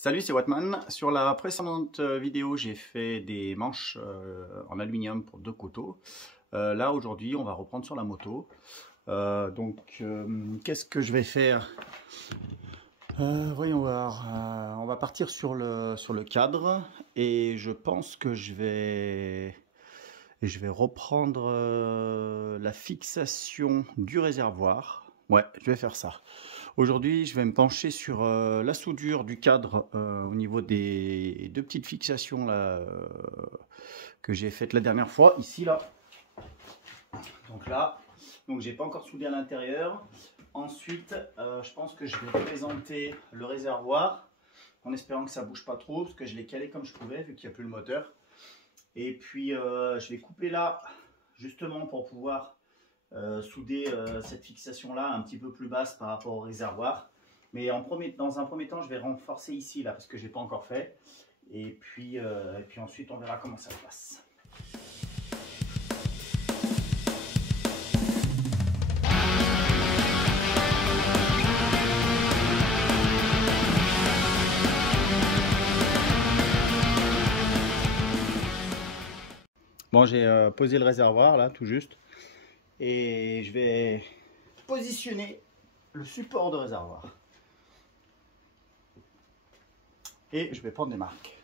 Salut, c'est Wattman. Sur la précédente vidéo, j'ai fait des manches en aluminium pour 2 couteaux. Là, aujourd'hui, on va reprendre sur la moto. Qu'est-ce que je vais faire? Voyons voir. On va partir sur le cadre et je pense que je vais reprendre la fixation du réservoir. Ouais, je vais faire ça. Aujourd'hui, je vais me pencher sur la soudure du cadre au niveau des 2 petites fixations là, que j'ai faites la dernière fois, ici là. Donc j'ai pas encore soudé à l'intérieur. Ensuite, je pense que je vais présenter le réservoir en espérant que ça bouge pas trop, parce que je l'ai calé comme je pouvais vu qu'il n'y a plus le moteur. Et puis je vais couper là, justement pour pouvoir souder cette fixation là un petit peu plus basse par rapport au réservoir. Mais dans un premier temps, je vais renforcer ici là parce que j'ai pas encore fait. Et puis ensuite, on verra comment ça se passe. Bon, j'ai posé le réservoir là, tout juste. Et je vais positionner le support de réservoir. Et je vais prendre des marques.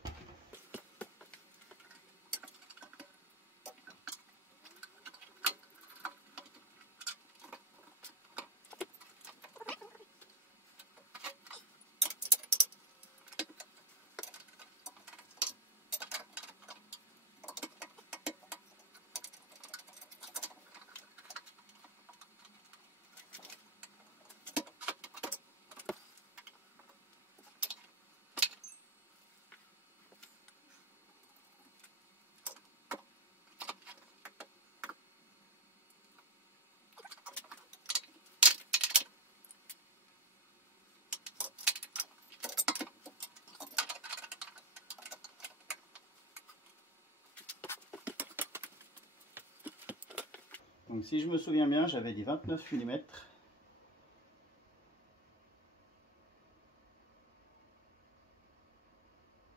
Donc si je me souviens bien, j'avais dit 29 mm.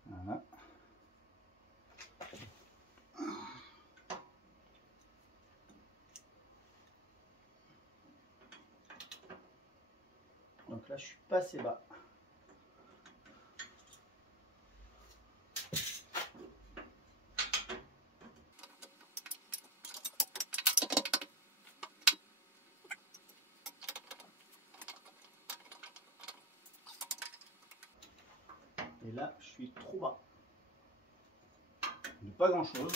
Voilà. Donc là, je suis pas assez bas. Et là, je suis trop bas. De pas grand chose.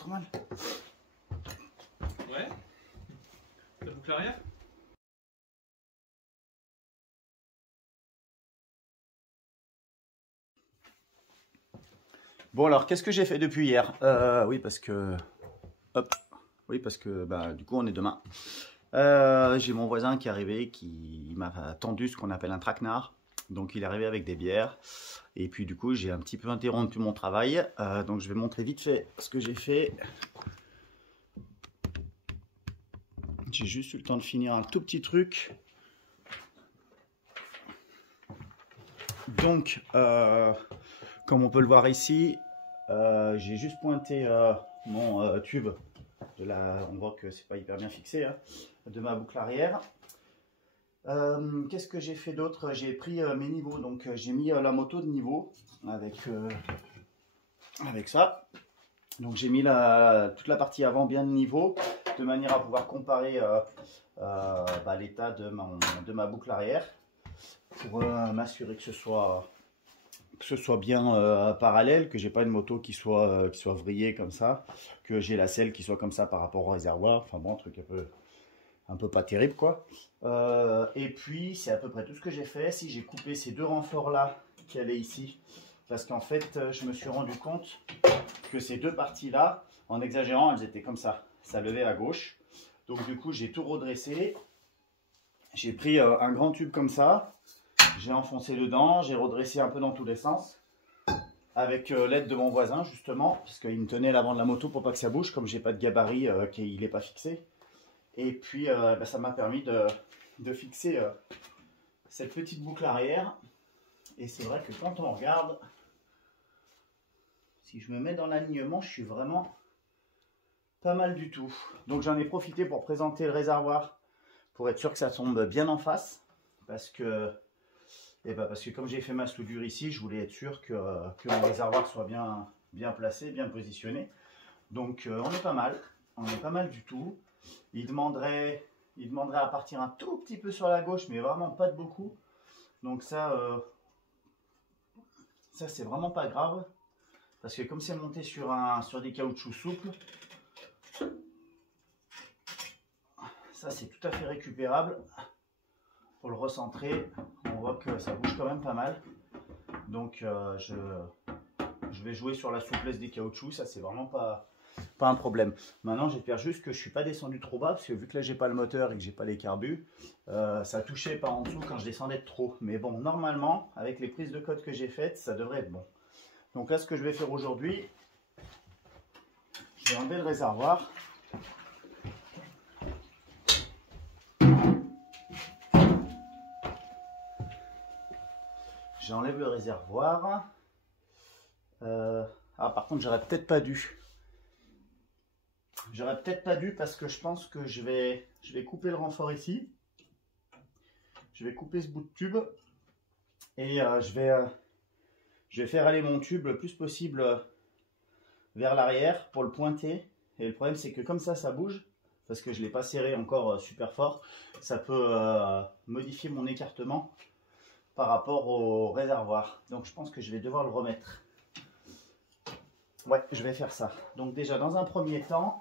trop mal. Ouais. La boucle arrière. Bon alors, qu'est-ce que j'ai fait depuis hier? Oui, parce que... Hop. Oui, parce que bah, du coup, on est demain. J'ai mon voisin qui est arrivé, qui m'a tendu ce qu'on appelle un traquenard. Donc, il est arrivé avec des bières. Et puis, du coup, j'ai un petit peu interrompu mon travail. Donc, je vais montrer vite fait ce que j'ai fait. J'ai juste eu le temps de finir un tout petit truc. Donc, comme on peut le voir ici, j'ai juste pointé mon tube. On voit que c'est pas hyper bien fixé, hein, de ma boucle arrière. Qu'est-ce que j'ai fait d'autre? J'ai pris mes niveaux, donc j'ai mis la moto de niveau avec ça. Donc j'ai mis toute la partie avant bien de niveau, de manière à pouvoir comparer l'état de ma boucle arrière, pour m'assurer que ce soit bien parallèle, que j'ai pas une moto qui soit vrillée comme ça, que j'ai la selle qui soit comme ça par rapport au réservoir. Enfin bon, un truc un peu pas terrible quoi. Et puis c'est à peu près tout ce que j'ai fait. Si j'ai coupé ces deux renforts là qui allaient ici, parce qu'en fait je me suis rendu compte que ces deux parties là, en exagérant, elles étaient comme ça levait à gauche. Donc du coup j'ai tout redressé, j'ai pris un grand tube comme ça, j'ai enfoncé dedans, j'ai redressé un peu dans tous les sens avec l'aide de mon voisin justement, parce qu'il me tenait l'avant de la moto pour pas que ça bouge, comme j'ai pas de gabarit, qu'il n'est pas fixé. Et puis ça m'a permis de fixer cette petite boucle arrière. Et c'est vrai que quand on regarde, si je me mets dans l'alignement, je suis vraiment pas mal du tout. Donc j'en ai profité pour présenter le réservoir, pour être sûr que ça tombe bien en face, parce que comme j'ai fait ma soudure ici, je voulais être sûr que mon réservoir soit bien placé, bien positionné. Donc on est pas mal du tout. Il demanderait à partir un tout petit peu sur la gauche, mais vraiment pas de beaucoup. Donc ça c'est vraiment pas grave, parce que comme c'est monté sur des caoutchoucs souples, ça c'est tout à fait récupérable. Pour le recentrer, on voit que ça bouge quand même pas mal. Donc je vais jouer sur la souplesse des caoutchoucs, ça c'est vraiment pas un problème. Maintenant j'espère juste que je suis pas descendu trop bas, parce que vu que là j'ai pas le moteur et que j'ai pas les carbus, ça touchait par en dessous quand je descendais de trop. Mais bon, normalement avec les prises de code que j'ai faites, ça devrait être bon. Donc là ce que je vais faire aujourd'hui, je vais enlever le réservoir. J'enlève le réservoir. Par contre j'aurais peut-être pas dû. Parce que je pense que je vais couper le renfort ici. Je vais couper ce bout de tube. Et je vais faire aller mon tube le plus possible vers l'arrière pour le pointer. Et le problème c'est que comme ça bouge, parce que je ne l'ai pas serré encore super fort, ça peut modifier mon écartement par rapport au réservoir. Donc je pense que je vais devoir le remettre. Ouais, je vais faire ça. Donc déjà dans un premier temps,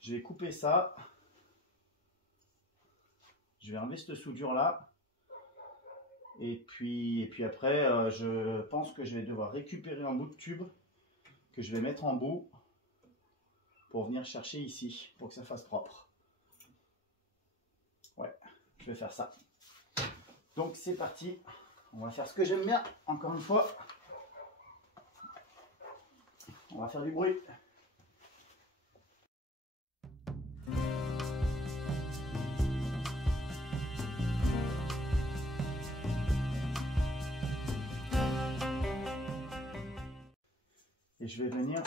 je vais couper ça. Je vais enlever cette soudure là. Et puis après, je pense que je vais devoir récupérer un bout de tube que je vais mettre en bout pour venir chercher ici, pour que ça fasse propre. Ouais, je vais faire ça. Donc c'est parti. On va faire ce que j'aime bien, encore une fois. On va faire du bruit. Et je vais venir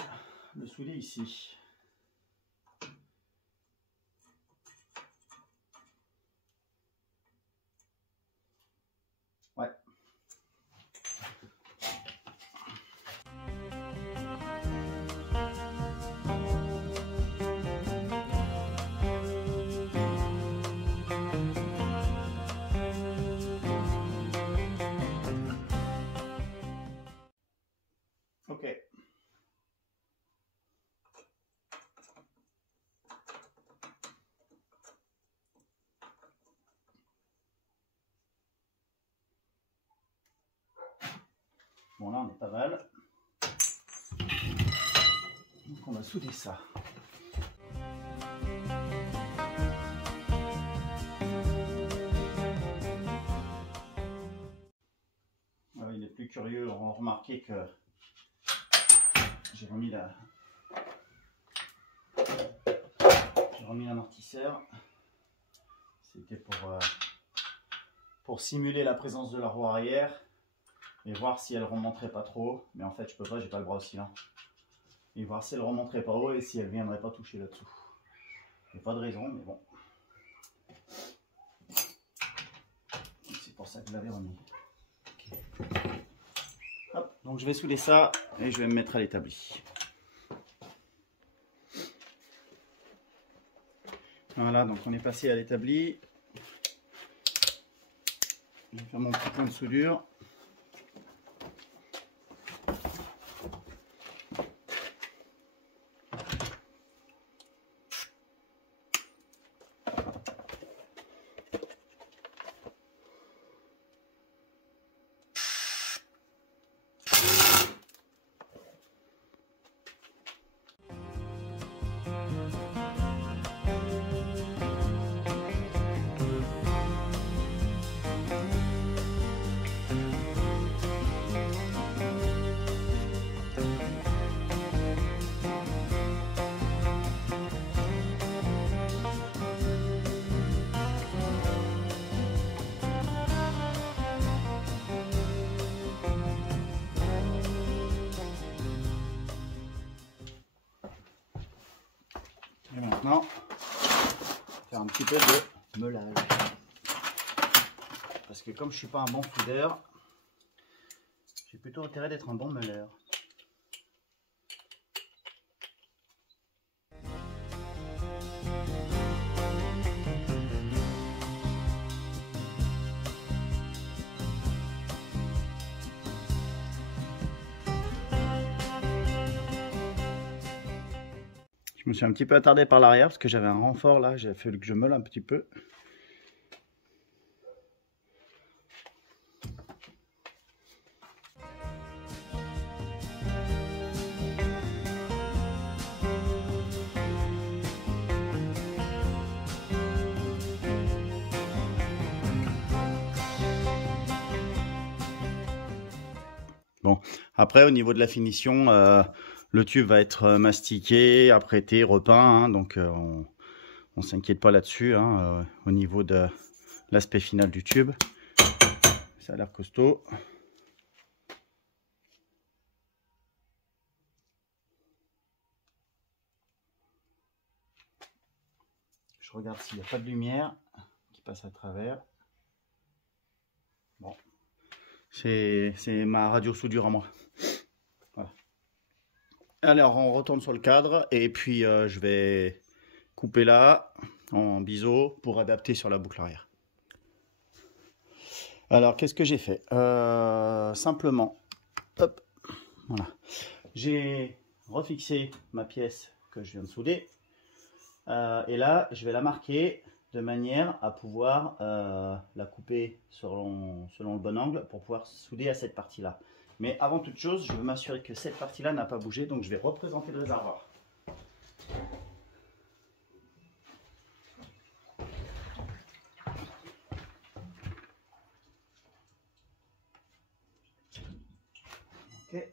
le souder ici. Ouais. Ok. on est pas mal. Donc on va souder ça. Les plus curieux auront remarqué que j'ai remis l'amortisseur. C'était pour simuler la présence de la roue arrière et voir si elle remonterait pas trop. Mais en fait, je peux pas, j'ai pas le bras aussi lent. Et voir si elle remonterait pas haut et si elle viendrait pas toucher là-dessous. Il n'y a pas de raison, mais bon. C'est pour ça que je l'avais remis. Okay. Hop, donc je vais souder ça et je vais me mettre à l'établi. Voilà, donc on est passé à l'établi. Je vais faire mon petit point de soudure. Et maintenant, faire un petit peu de meulage. Parce que comme je ne suis pas un bon soudeur, j'ai plutôt intérêt d'être un bon meuleur. Je me suis un petit peu attardé par l'arrière parce que j'avais un renfort là, j'ai fallu que je meule un petit peu. Bon, après au niveau de la finition, le tube va être mastiqué, apprêté, repeint, hein, donc on ne s'inquiète pas là-dessus, hein, au niveau de l'aspect final du tube. Ça a l'air costaud. Je regarde s'il n'y a pas de lumière qui passe à travers. Bon, c'est ma radio soudure à moi. Voilà. Alors on retourne sur le cadre et puis je vais couper là en biseau pour adapter sur la boucle arrière. Alors qu'est-ce que j'ai fait? Simplement, hop, voilà, j'ai refixé ma pièce que je viens de souder et là je vais la marquer de manière à pouvoir la couper selon le bon angle pour pouvoir souder à cette partie là. Mais avant toute chose, je veux m'assurer que cette partie là n'a pas bougé, donc je vais représenter le réservoir. Ok.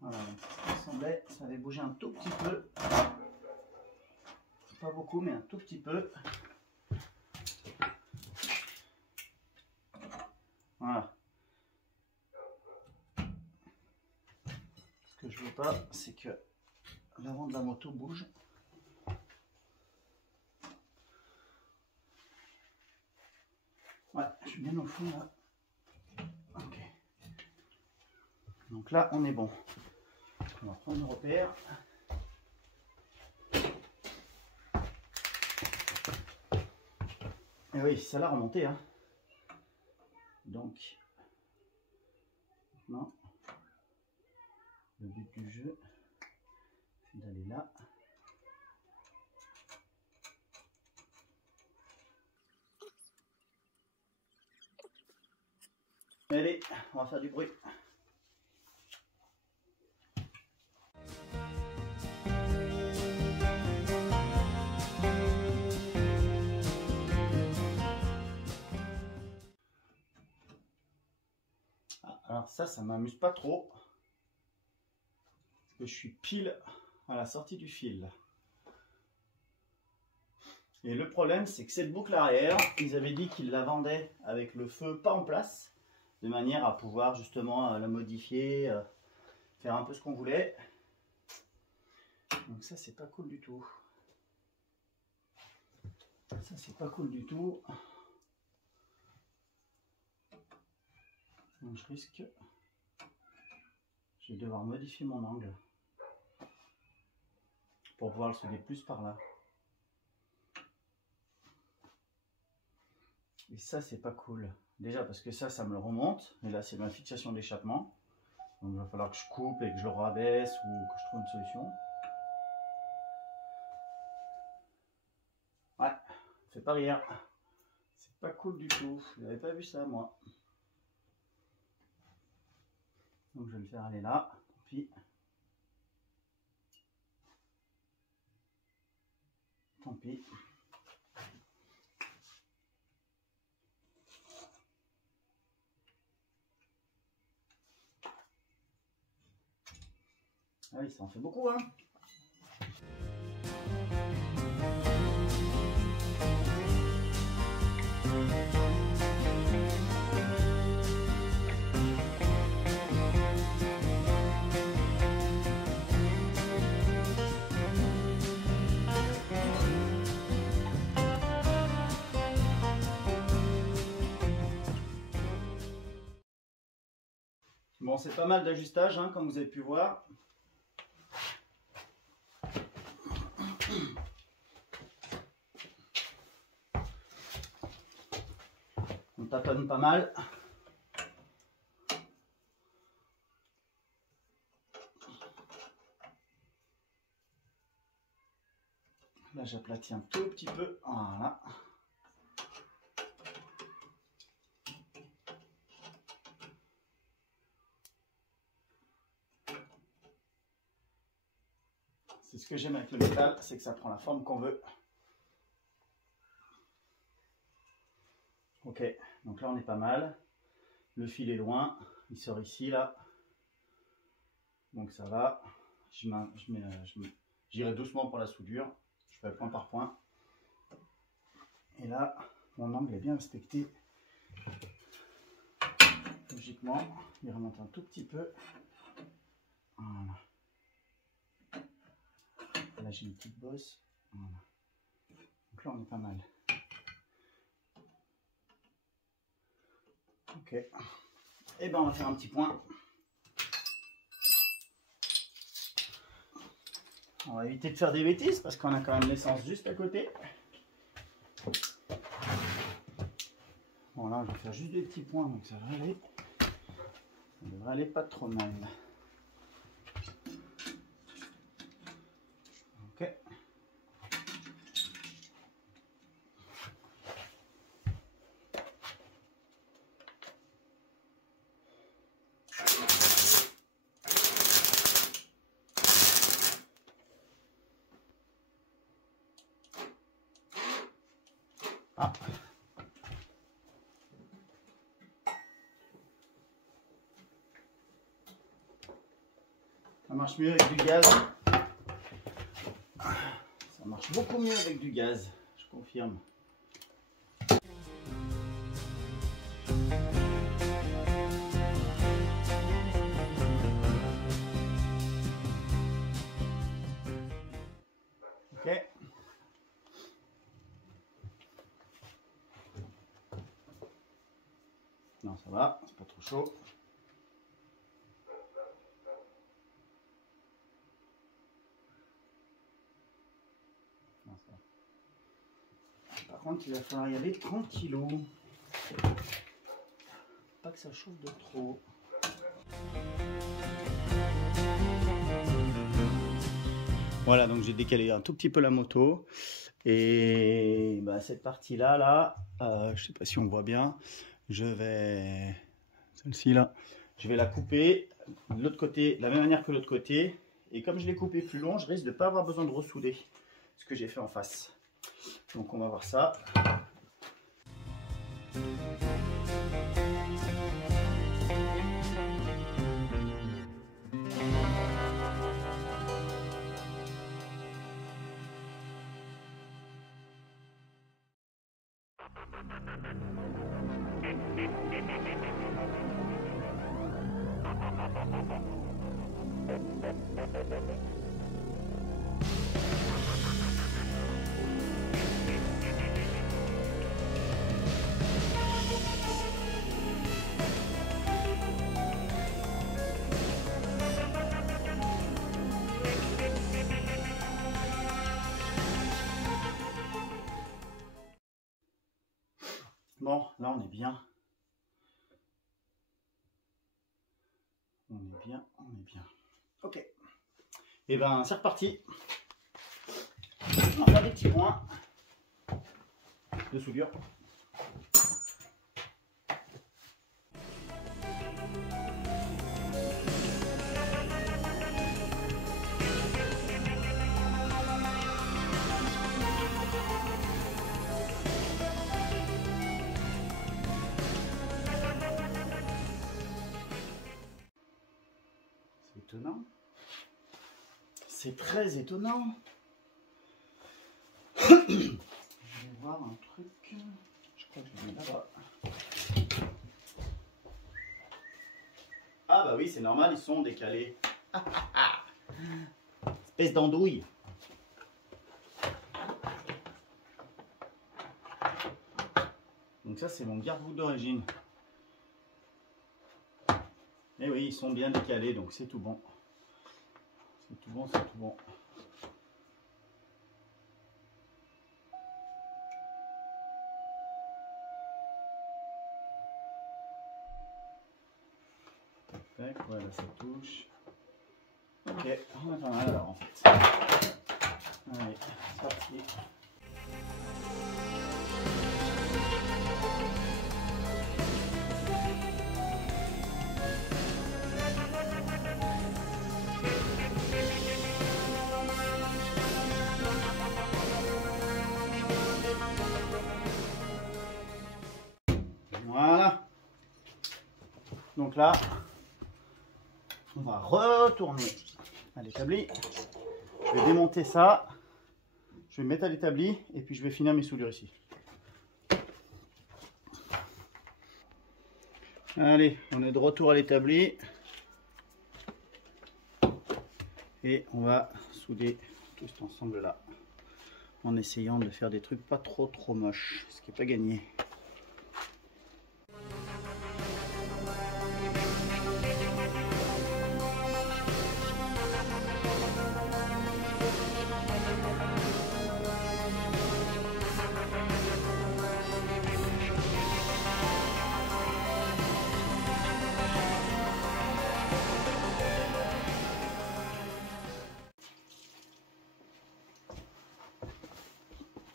Voilà, il semblait, ça avait bougé un tout petit peu. Pas beaucoup, mais un tout petit peu. Voilà. Ce que je veux pas, c'est que l'avant de la moto bouge. Ouais, je suis bien au fond là. Ok. Donc là, on est bon. On va prendre le repère. Et oui, ça l'a remonté, hein. Donc, maintenant, est là. Allez, on va faire du bruit. Alors ça m'amuse pas trop. Parce que je suis pile à la sortie du fil. Et le problème, c'est que cette boucle arrière, ils avaient dit qu'ils la vendaient avec le feu pas en place, de manière à pouvoir justement la modifier, faire un peu ce qu'on voulait. Donc ça, c'est pas cool du tout. Ça, c'est pas cool du tout. Donc je risque, je vais devoir modifier mon angle pour pouvoir le souder plus par là. Et ça, c'est pas cool. Déjà parce que ça me le remonte. Et là, c'est ma fixation d'échappement. Donc il va falloir que je coupe et que je le rabaisse ou que je trouve une solution. Ouais, fais pas rire. C'est pas cool du tout. Je n'avais pas vu ça, moi. Donc je vais le faire aller là. Puis tant pis. Ah oui, ça en fait beaucoup, hein. Bon, c'est pas mal d'ajustage, hein, comme vous avez pu voir. On tâtonne pas mal. Là, j'aplatis un tout petit peu. Voilà. C'est ce que j'aime avec le métal, c'est que ça prend la forme qu'on veut. Ok, donc là on est pas mal. Le fil est loin, il sort ici là. Donc ça va. J'irai doucement pour la soudure. Je fais point par point. Et là, mon angle est bien respecté. Logiquement, il remonte un tout petit peu. Voilà. Là j'ai une petite bosse. Voilà. Donc là on est pas mal. Ok. Et ben on va faire un petit point. On va éviter de faire des bêtises parce qu'on a quand même l'essence juste à côté. Bon là je vais faire juste des petits points donc ça devrait aller. Ça devrait aller pas trop mal. Ok. Ah. Ça marche mieux avec du gaz. Ça marche beaucoup mieux avec du gaz, je confirme. Ok. Non, ça va, c'est pas trop chaud. Non, ça va. Par contre, il va falloir y aller tranquillou. Pas que ça chauffe de trop. Voilà, donc j'ai décalé un tout petit peu la moto. Et bah, cette partie-là, là, je sais pas si on voit bien, je vais, celle-ci là, je vais la couper de l'autre côté, de la même manière que l'autre côté. Et comme je l'ai coupé plus long, je risque de ne pas avoir besoin de ressouder ce que j'ai fait en face. Donc on va voir ça. Bon, là on est bien. On est bien, on est bien. Ok. Et ben c'est reparti. On va faire des petits points de soudure. C'est étonnant. C'est très étonnant. Je vais voir un truc. Je crois que je vais là-bas. Ah bah oui, c'est normal, ils sont décalés. Espèce d'andouille. Donc ça, c'est mon garde-boue d'origine. Et oui, ils sont bien décalés, donc c'est tout bon. C'est tout bon, c'est tout bon. Tac, voilà, ça touche. Ok, on a pas mal alors en fait. Allez, c'est parti. Voilà. Donc là, on va retourner à l'établi. Je vais démonter ça. Je vais mettre à l'établi et puis je vais finir mes soudures ici. Allez, on est de retour à l'établi. Et on va souder tout cet ensemble là. En essayant de faire des trucs pas trop moches. Ce qui n'est pas gagné.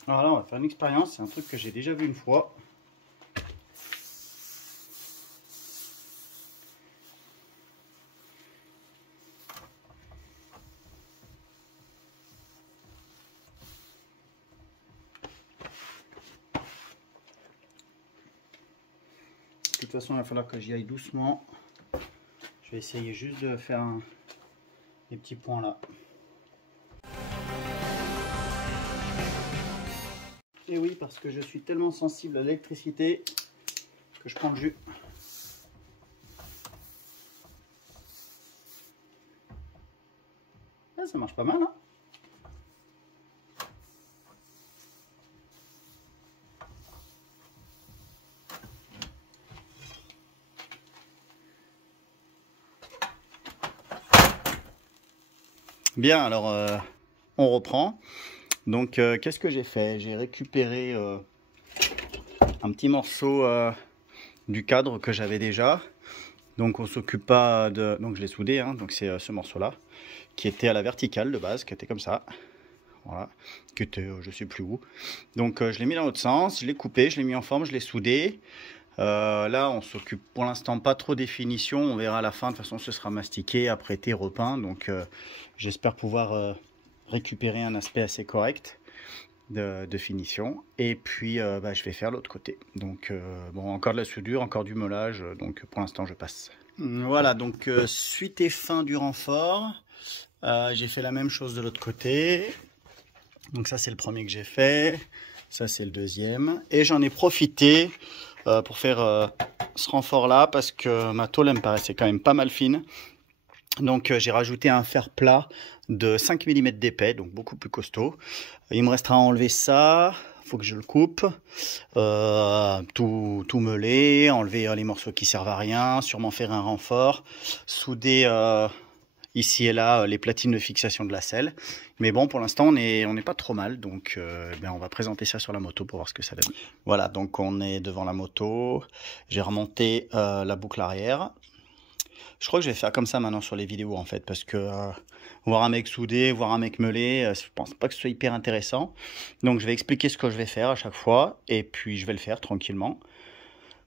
Alors là, on va faire une expérience, c'est un truc que j'ai déjà vu une fois. De toute façon, il va falloir que j'y aille doucement. Je vais essayer juste de faire des petits points là. Et oui, parce que je suis tellement sensible à l'électricité que je prends le jus. Ah, ça marche pas mal, hein? Bien, alors on reprend. Donc qu'est-ce que j'ai fait? J'ai récupéré un petit morceau du cadre que j'avais déjà. Donc on s'occupe pas de... Donc je l'ai soudé, hein, donc c'est ce morceau-là qui était à la verticale de base, qui était comme ça. Voilà, qui était je sais plus où. Donc je l'ai mis dans l'autre sens, je l'ai coupé, je l'ai mis en forme, je l'ai soudé. Là on s'occupe pour l'instant pas trop des finitions, on verra à la fin, de toute façon ce sera mastiqué, apprêté, repeint. Donc j'espère pouvoir récupérer un aspect assez correct de finition. Et puis je vais faire l'autre côté. Donc bon, encore de la soudure, encore du moulage, donc pour l'instant je passe. Voilà, donc suite et fin du renfort. J'ai fait la même chose de l'autre côté. Donc ça c'est le premier que j'ai fait, ça c'est le deuxième. Et j'en ai profité pour faire ce renfort là parce que ma tôle elle me paraissait quand même pas mal fine. Donc j'ai rajouté un fer plat de 5 mm d'épais, donc beaucoup plus costaud. Il me restera à enlever ça, il faut que je le coupe, tout meuler, enlever les morceaux qui servent à rien, sûrement faire un renfort, souder ici et là les platines de fixation de la selle. Mais bon, pour l'instant on n'est pas trop mal, donc on va présenter ça sur la moto pour voir ce que ça donne. Voilà, donc on est devant la moto, j'ai remonté la boucle arrière. Je crois que je vais faire comme ça maintenant sur les vidéos en fait, parce que voir un mec souder, voir un mec meuler, je pense pas que ce soit hyper intéressant. Donc je vais expliquer ce que je vais faire à chaque fois, et puis je vais le faire tranquillement,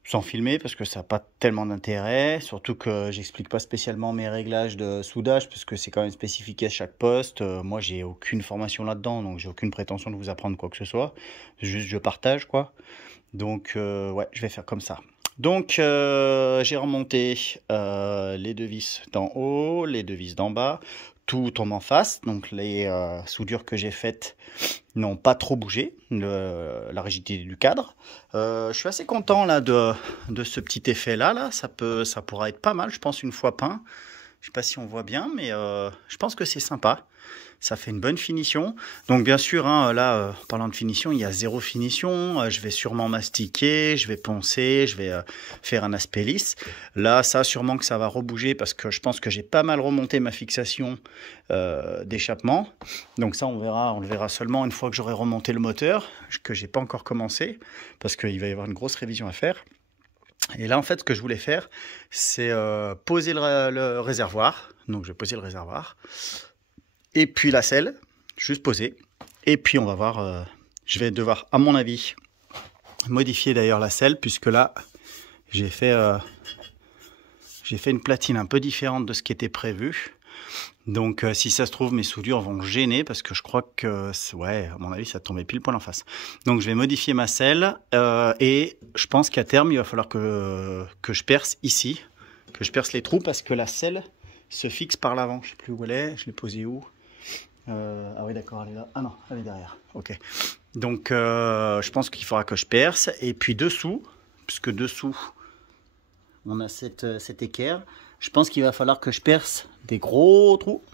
sans filmer, parce que ça n'a pas tellement d'intérêt, surtout que j'explique pas spécialement mes réglages de soudage, parce que c'est quand même spécifique à chaque poste. Moi j'ai aucune formation là-dedans, donc j'ai aucune prétention de vous apprendre quoi que ce soit, juste je partage quoi. Donc ouais, je vais faire comme ça. Donc j'ai remonté les deux vis d'en haut, les deux vis d'en bas, tout tombe en face. Donc les soudures que j'ai faites n'ont pas trop bougé, la rigidité du cadre. Je suis assez content là de ce petit effet là, ça pourra être pas mal, je pense, une fois peint. Je sais pas si on voit bien, mais je pense que c'est sympa. Ça fait une bonne finition. Donc bien sûr, hein, là, parlant de finition, il y a zéro finition. Je vais sûrement mastiquer, je vais poncer, je vais faire un aspect lisse. Là, ça, sûrement que ça va rebouger parce que je pense que j'ai pas mal remonté ma fixation d'échappement. Donc ça, on le verra seulement une fois que j'aurai remonté le moteur, que j'ai pas encore commencé, parce qu'il va y avoir une grosse révision à faire. Et là, en fait, ce que je voulais faire, c'est poser le réservoir. Donc, je vais poser le réservoir. Et puis la selle, juste poser. Et puis, on va voir. Je vais devoir, à mon avis, modifier d'ailleurs la selle, puisque là, j'ai fait une platine un peu différente de ce qui était prévu. Donc, si ça se trouve, mes soudures vont gêner parce que je crois que, ouais, à mon avis, ça tombait pile poil en face. Donc, je vais modifier ma selle et je pense qu'à terme, il va falloir que je perce ici, que je perce les trous parce que la selle se fixe par l'avant. Je ne sais plus où elle est, je l'ai posée où. Ah oui, d'accord, elle est là. Ah non, elle est derrière. Ok. Donc, je pense qu'il faudra que je perce. Et puis dessous, puisque dessous, on a cet équerre. Je pense qu'il va falloir que je perce des gros trous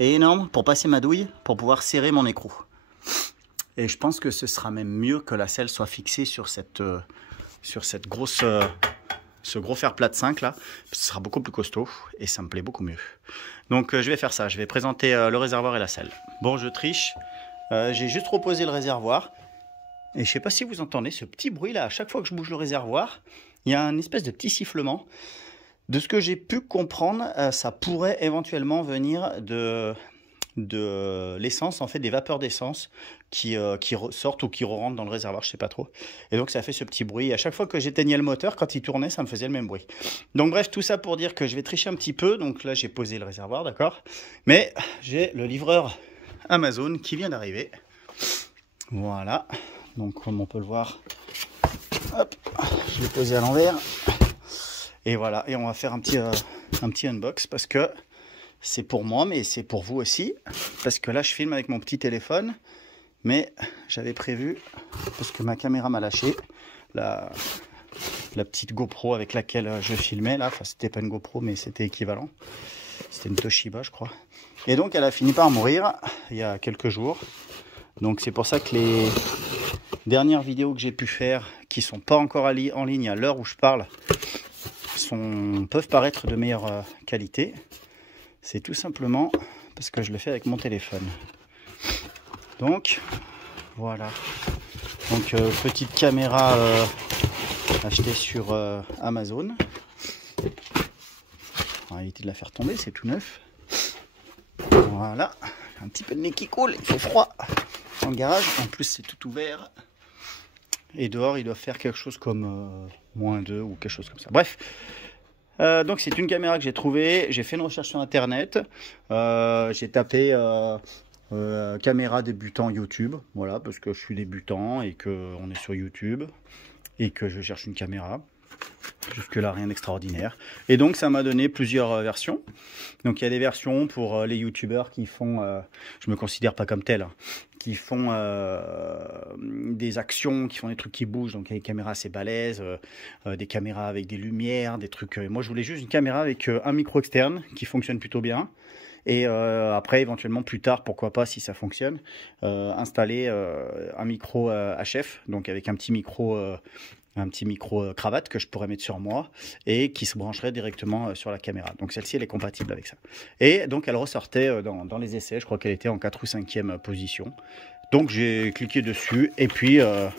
énormes pour passer ma douille, pour pouvoir serrer mon écrou. Et je pense que ce sera même mieux que la selle soit fixée sur cette grosse, ce gros fer plat de 5 là. Ce sera beaucoup plus costaud et ça me plaît beaucoup mieux. Donc je vais faire ça, je vais présenter le réservoir et la selle. Bon, je triche, j'ai juste reposé le réservoir. Et je ne sais pas si vous entendez ce petit bruit là, à chaque fois que je bouge le réservoir, il y a une espèce de petit sifflement. De ce que j'ai pu comprendre, ça pourrait éventuellement venir de l'essence, en fait des vapeurs d'essence qui sortent ou qui rentrent dans le réservoir, je sais pas trop. Et donc ça fait ce petit bruit. À chaque fois que j'éteignais le moteur, quand il tournait, ça me faisait le même bruit. Donc bref, tout ça pour dire que je vais tricher un petit peu. Donc là, j'ai posé le réservoir, d'accord. Mais j'ai le livreur Amazon qui vient d'arriver. Voilà. Donc comme on peut le voir, hop, je l'ai posé à l'envers. Et voilà, et on va faire un petit unbox parce que c'est pour moi, mais c'est pour vous aussi. Parce que là, je filme avec mon petit téléphone, mais j'avais prévu, parce que ma caméra m'a lâché, la petite GoPro avec laquelle je filmais, là, enfin c'était pas une GoPro, mais c'était équivalent. C'était une Toshiba, je crois. Et donc, elle a fini par mourir il y a quelques jours. Donc, c'est pour ça que les dernières vidéos que j'ai pu faire, qui sont pas encore en ligne à l'heure où je parle, peuvent paraître de meilleure qualité. C'est tout simplement parce que je le fais avec mon téléphone. Donc voilà. Donc petite caméra achetée sur Amazon. On va éviter de la faire tomber, c'est tout neuf. Voilà, un petit peu de nez qui coule, il fait froid dans le garage. En plus, c'est tout ouvert. Et dehors, il doit faire quelque chose comme -2 ou quelque chose comme ça. Bref, donc c'est une caméra que j'ai trouvée. J'ai fait une recherche sur Internet. J'ai tapé caméra débutant YouTube. Voilà, parce que je suis débutant et qu'on est sur YouTube. Et que je cherche une caméra. Jusque-là, rien d'extraordinaire. Et donc, ça m'a donné plusieurs versions. Donc, il y a des versions pour les youtubeurs qui font, je me considère pas comme tel, hein, qui font des actions, qui font des trucs qui bougent. Donc, il y a des caméras assez balèzes, des caméras avec des lumières, des trucs. Moi, je voulais juste une caméra avec un micro externe qui fonctionne plutôt bien. Et après, éventuellement, plus tard, pourquoi pas, si ça fonctionne, installer un micro HF, donc avec un petit micro cravate que je pourrais mettre sur moi et qui se brancherait directement sur la caméra. Donc celle-ci, elle est compatible avec ça. Et donc elle ressortait dans les essais, je crois qu'elle était en 4e ou 5e position. Donc j'ai cliqué dessus et puis elle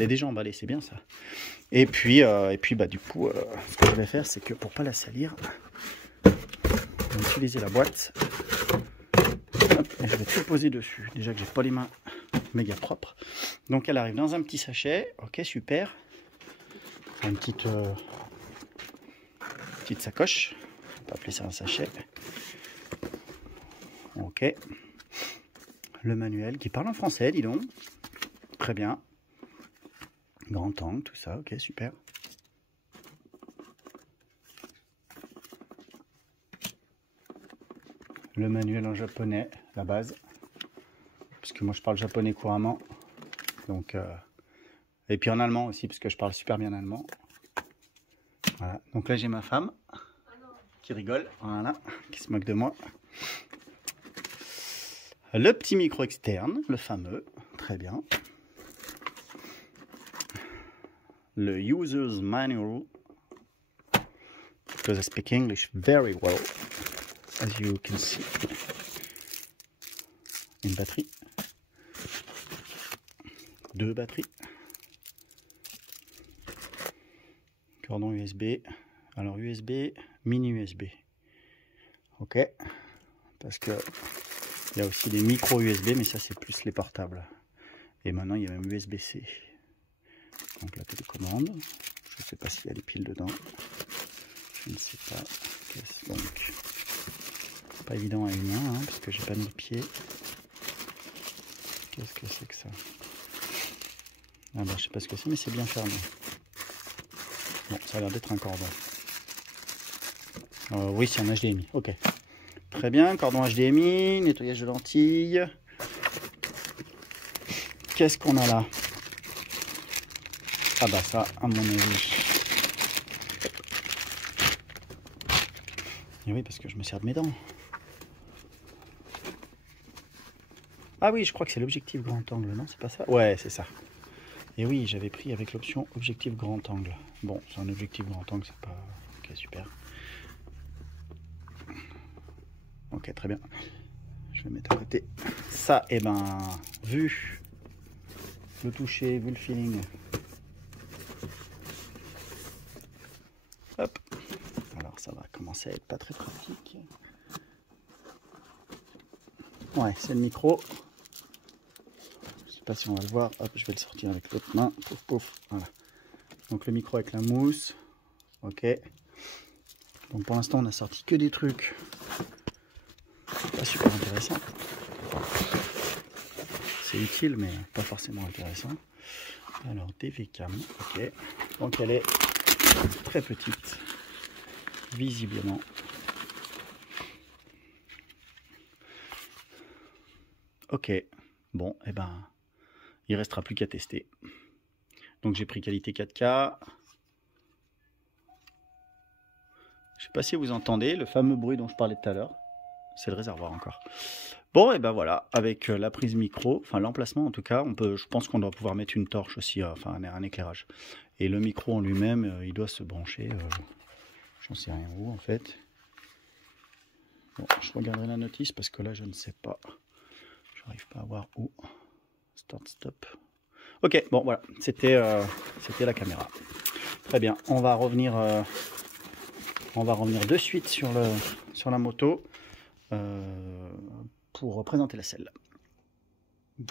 est déjà emballée, c'est bien ça. Et puis bah, du coup, ce que je vais faire, c'est que pour pas la salir, je vais utiliser la boîte. Hop, et je vais tout poser dessus. Déjà que j'ai pas les mains méga propres. Donc elle arrive dans un petit sachet. Ok, super. Une petite sacoche. On peut appeler ça un sachet. Ok. Le manuel qui parle en français, dis donc. Très bien. Grand angle, tout ça. Ok, super. Le manuel en japonais, la base. Parce que moi je parle japonais couramment. Donc, et puis en allemand aussi, parce que je parle super bien allemand. Voilà. Donc là j'ai ma femme qui rigole, voilà, qui se moque de moi. Le petit micro externe, le fameux, très bien. Le user's manual, because I speak English very well, as you can see. Une batterie, 2 batteries, cordon USB, alors USB, mini USB, ok, parce que il y a aussi des micro USB, mais ça c'est plus les portables, et maintenant il y a même USB-C, donc la télécommande, je ne sais pas s'il y a des piles dedans, je ne sais pas, donc pas évident à une main, hein, parce que j'ai pas mis le pied. Qu'est-ce que c'est que ça? Ah bah je sais pas ce que c'est, mais c'est bien fermé. Bon, ça a l'air d'être un cordon. Oui, c'est un HDMI, ok. Très bien, cordon HDMI, nettoyage de lentilles. Qu'est-ce qu'on a là? Ah bah ça, à mon avis. Et oui, parce que je me sers de mes dents. Ah oui, je crois que c'est l'objectif grand angle, non? C'est pas ça? Ouais, c'est ça. Et oui, j'avais pris avec l'option objectif grand angle. Bon, c'est un objectif grand angle, c'est pas... Ok, super. Ok, très bien. Je vais mettre à côté. Ça, et ben, vu le toucher, vu le feeling. Hop. Alors, ça va commencer à être pas très pratique. Ouais, c'est le micro. Je sais pas si on va le voir. Hop, je vais le sortir avec l'autre main. Pouf, pouf. Voilà. Donc le micro avec la mousse. Ok. Donc pour l'instant, on a sorti que des trucs pas super intéressants. C'est utile, mais pas forcément intéressant. Alors, DV-Cam. Ok. Donc elle est très petite, visiblement. Ok. Bon, et ben, il restera plus qu'à tester. Donc j'ai pris qualité 4K. Je sais pas si vous entendez le fameux bruit dont je parlais tout à l'heure. C'est le réservoir encore. Bon, et ben voilà, avec la prise micro, enfin l'emplacement en tout cas, je pense qu'on doit pouvoir mettre une torche aussi, enfin un éclairage. Et le micro en lui-même, il doit se brancher, j'en sais rien où en fait. Bon, je regarderai la notice parce que là je ne sais pas. Je n'arrive pas à voir où. Start, stop. Ok, bon voilà, c'était la caméra. Très bien, on va revenir de suite sur la moto. pour présenter la selle.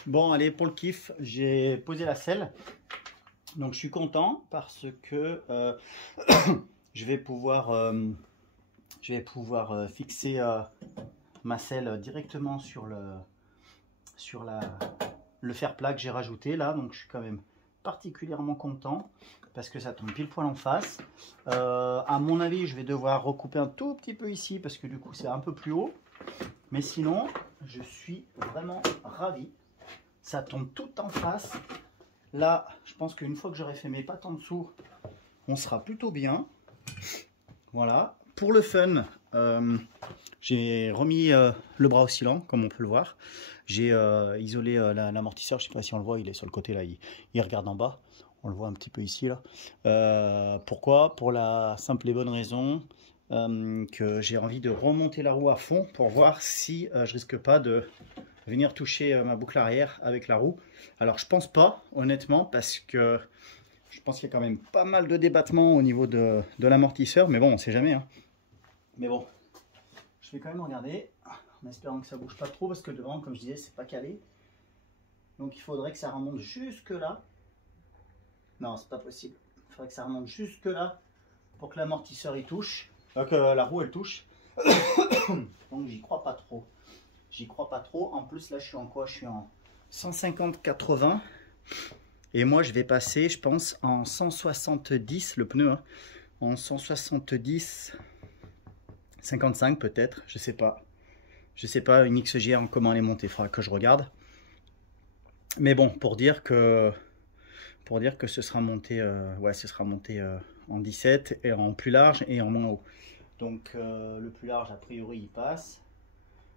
Bon, allez, pour le kiff, j'ai posé la selle. Donc, je suis content parce que je vais pouvoir fixer ma selle directement sur le fer-plat que j'ai rajouté là. Donc, je suis quand même particulièrement content parce que ça tombe pile poil en face. À mon avis, je vais devoir recouper un tout petit peu ici parce que du coup, c'est un peu plus haut. Mais sinon, je suis vraiment ravi. Ça tombe tout en face. Là, je pense qu'une fois que j'aurai fait mes pattes en dessous, on sera plutôt bien. Voilà. Pour le fun, j'ai remis le bras oscillant, comme on peut le voir. J'ai isolé l'amortisseur. Je ne sais pas si on le voit, il est sur le côté là. Il regarde en bas. On le voit un petit peu ici là. Pourquoi? Pour la simple et bonne raison que j'ai envie de remonter la roue à fond pour voir si je risque pas de venir toucher ma boucle arrière avec la roue. Alors je pense pas, honnêtement, parce que je pense qu'il y a quand même pas mal de débattement au niveau de l'amortisseur, mais bon, on sait jamais. Hein. Mais bon, je vais quand même regarder, en espérant que ça bouge pas trop, parce que devant, comme je disais, c'est pas calé. Donc il faudrait que ça remonte jusque là. Non, c'est pas possible. Il faudrait que ça remonte jusque là pour que l'amortisseur y touche, que la roue elle touche. Donc j'y crois pas trop. J'y crois pas trop. En plus là je suis en quoi? Je suis en 150-80. Et moi je vais passer, je pense, en 170 le pneu. Hein, en 170 55 peut-être. Je sais pas. Je sais pas une XGR comment les monter. Il faudra que je regarde. Mais bon, pour dire que ce sera monté, ouais, ce sera monté en 17 et en plus large et en moins haut. Donc le plus large a priori il passe.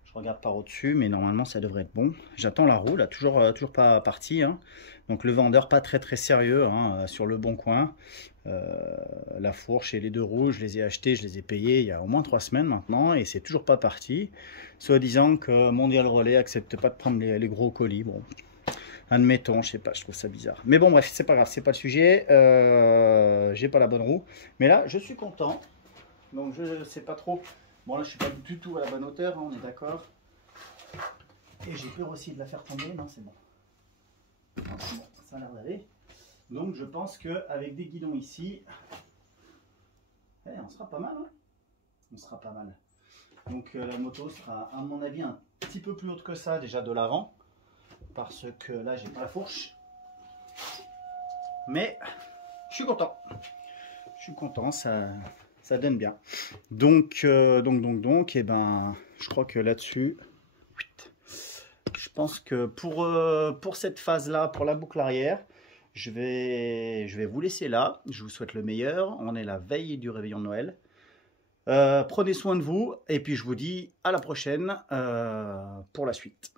Je regarde par au-dessus, mais normalement ça devrait être bon. J'attends la roue, là, toujours pas partie. Hein. Donc le vendeur pas très sérieux hein, sur le bon coin. La fourche et les deux roues, je les ai achetés, je les ai payés il y a au moins 3 semaines maintenant et c'est toujours pas parti. Soit disant que Mondial Relais accepte pas de prendre les gros colis. Bon. Admettons, je sais pas, je trouve ça bizarre. Mais bon, bref, c'est pas grave, c'est pas le sujet. J'ai pas la bonne roue. Mais là, je suis content. Donc, je sais pas trop. Bon, là, je suis pas du tout à la bonne hauteur, hein, on est d'accord. Et j'ai peur aussi de la faire tomber. Non, c'est bon. Non, c'est bon, ça a l'air d'aller. Donc, je pense qu'avec des guidons ici, on sera pas mal. Hein, on sera pas mal. Donc, la moto sera, à mon avis, un petit peu plus haute que ça, déjà de l'avant. Parce que là j'ai pas la fourche, mais je suis content, ça donne bien. Donc, et ben, je crois que là-dessus, je pense que pour cette phase-là, pour la boucle arrière, je vais vous laisser là. Je vous souhaite le meilleur. On est la veille du réveillon de Noël. Prenez soin de vous et puis je vous dis à la prochaine pour la suite.